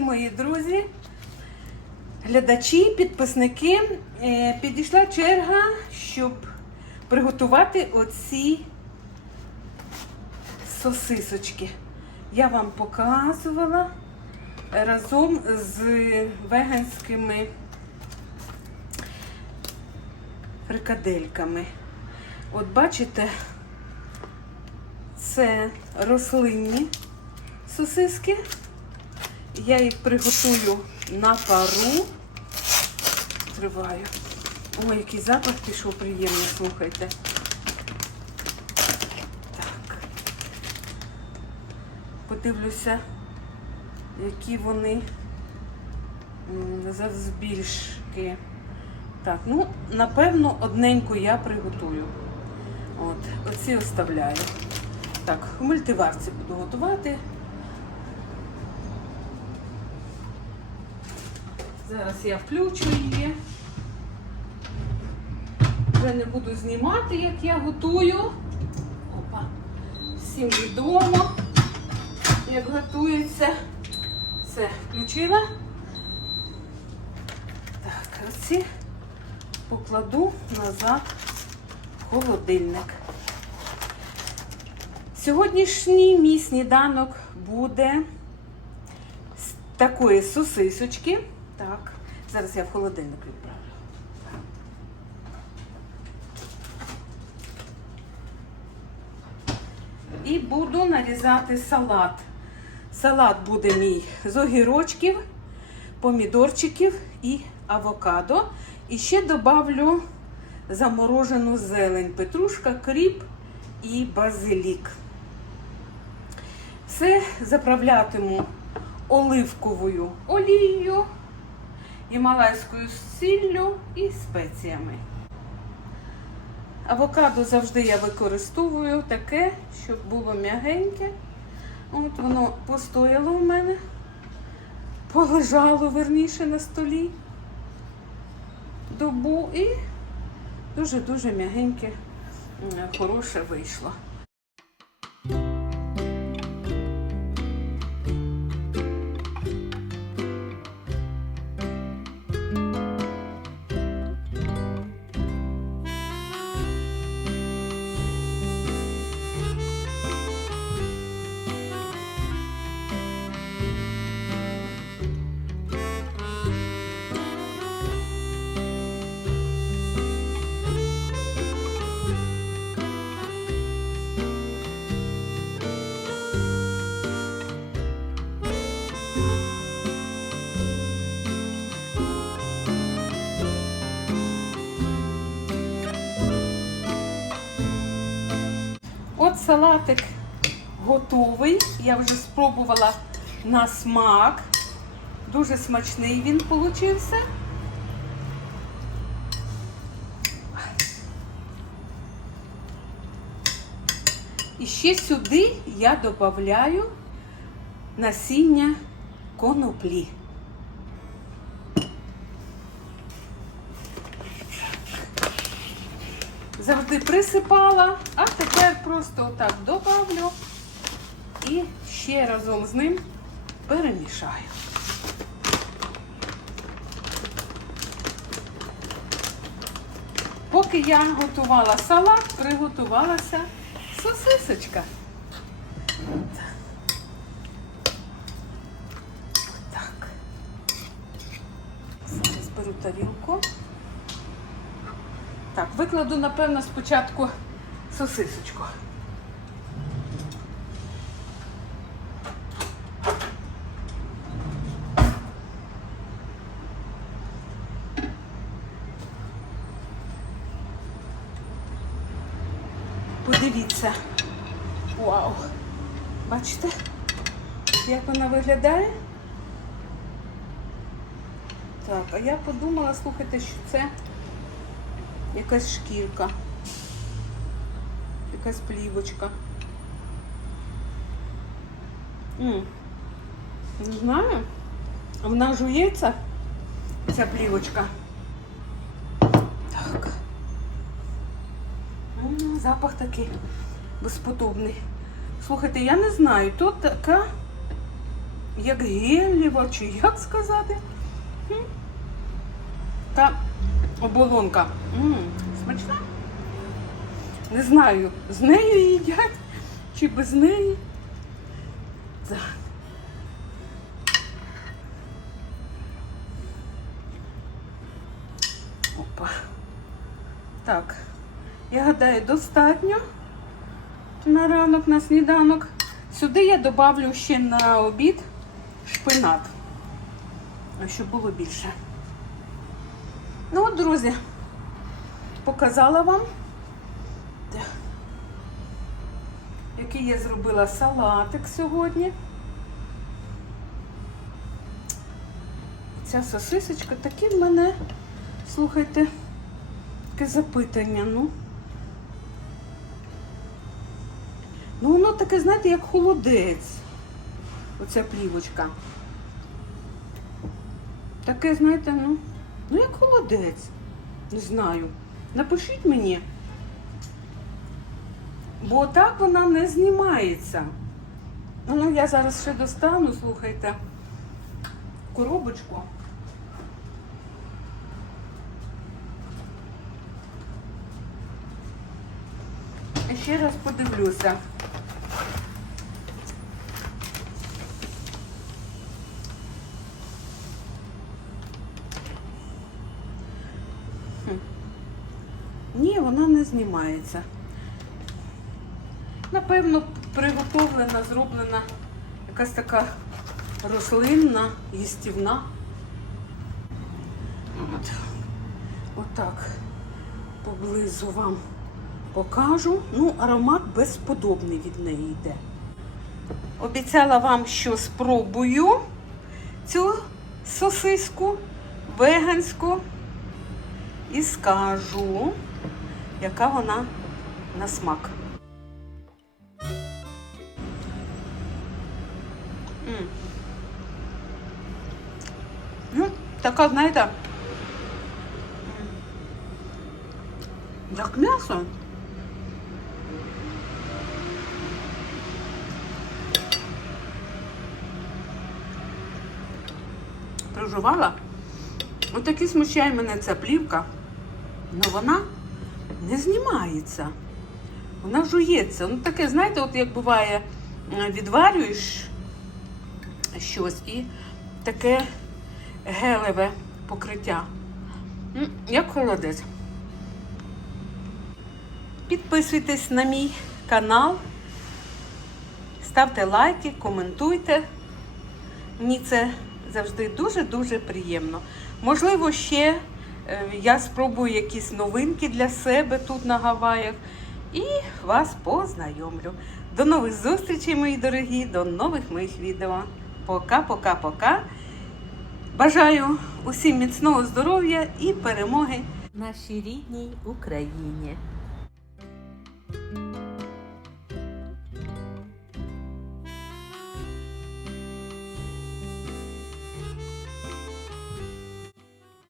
вас, мої друзі, глядачі, підписники. Е, Підійшла черга, щоб приготувати оці сосисочки. Я вам показувала разом з веганськими фрикадельками. От бачите, це рослинні сосиски. Я їх приготую на пару. Триваю. Ой, який запах пішов приємний, слухайте. Так. Подивлюся, які вони завзбільшки. Так, ну, напевно, одненьку я приготую. От, оці оставляю. Так, у мультиварці буду готувати. Зараз я включу її. Вже не буду знімати, як я готую. Опа. Всім відомо, як готується. Все, включила. Так, оці покладу назад в холодильник. Сьогоднішній мій сніданок буде з такої сосисочки. Так, зараз я в холодильник відправлю. І буду нарізати салат. Салат буде мій з огірочків, помідорчиків і авокадо. І ще добавлю заморожену зелень, петрушка, кріп і базилік. Все заправлятиму оливковою олією, гімалайською сіллю і спеціями. Авокадо завжди я використовую таке, щоб було м'ягеньке. От воно постояло у мене, полежало верніше на столі добу і дуже-дуже м'ягеньке, хороше вийшло. От салатик готовий. Я вже спробувала на смак. Дуже смачний він получився. І ще сюди я додаю насіння коноплі. завжди присипала, а тепер просто отак добавлю і ще разом з ним перемішаю. Поки я готувала салат, приготувалася сосисочка. Так. Зараз беру тарілку. Так, викладу, напевно, спочатку сосисочку. Подивіться. Вау! Бачите, як вона виглядає? Так, а я подумала, слухайте, що це якась шкірка, якась плівочка. М, Не знаю. Вона жується, ця плівочка. Так. М, Запах такий безподобний. Слухайте, я не знаю, тут така як гелєва, чи як сказати. М. Та оболонка. М, смачна. Не знаю, з нею їдять чи без неї. Так. Опа. Так. Я гадаю, достатньо на ранок, на сніданок. Сюди я добавлю ще на обід шпинат, щоб було більше. Ну от, друзі, показала вам, який я зробила салатик сьогодні. Ця сосисочка такі в мене, слухайте, таке запитання, ну. Ну, воно таке, знаєте, як холодець. Оця плівочка. Таке, знаєте, ну, ну як холодець. Не знаю. Напишіть мені. Бо так вона не знімається. Ну, я зараз ще достану, слухайте, коробочку. І ще раз подивлюся. Вона не знімається. Напевно, приготовлена, зроблена якась така рослинна, їстівна. От. Отак поблизу вам покажу. Ну, аромат безподобний від неї йде. Обіцяла вам, що спробую цю сосиску веганську і скажу, яка вона на смак. Ну, така, знаєте, як м'ясо. Проживала. Ось таки смущає мене ця плівка, але вона не знімається. Вона жується. Ну таке, знаєте, от як буває, відварюєш щось і таке гелеве покриття. Як холодець. Підписуйтесь на мій канал, ставте лайки, коментуйте. Мені це завжди дуже-дуже приємно. Можливо, ще я спробую якісь новинки для себе тут на Гаваях і вас познайомлю. До нових зустрічей, мої дорогі, до нових моїх відео. Пока-пока-пока. Бажаю усім міцного здоров'я і перемоги нашій рідній Україні.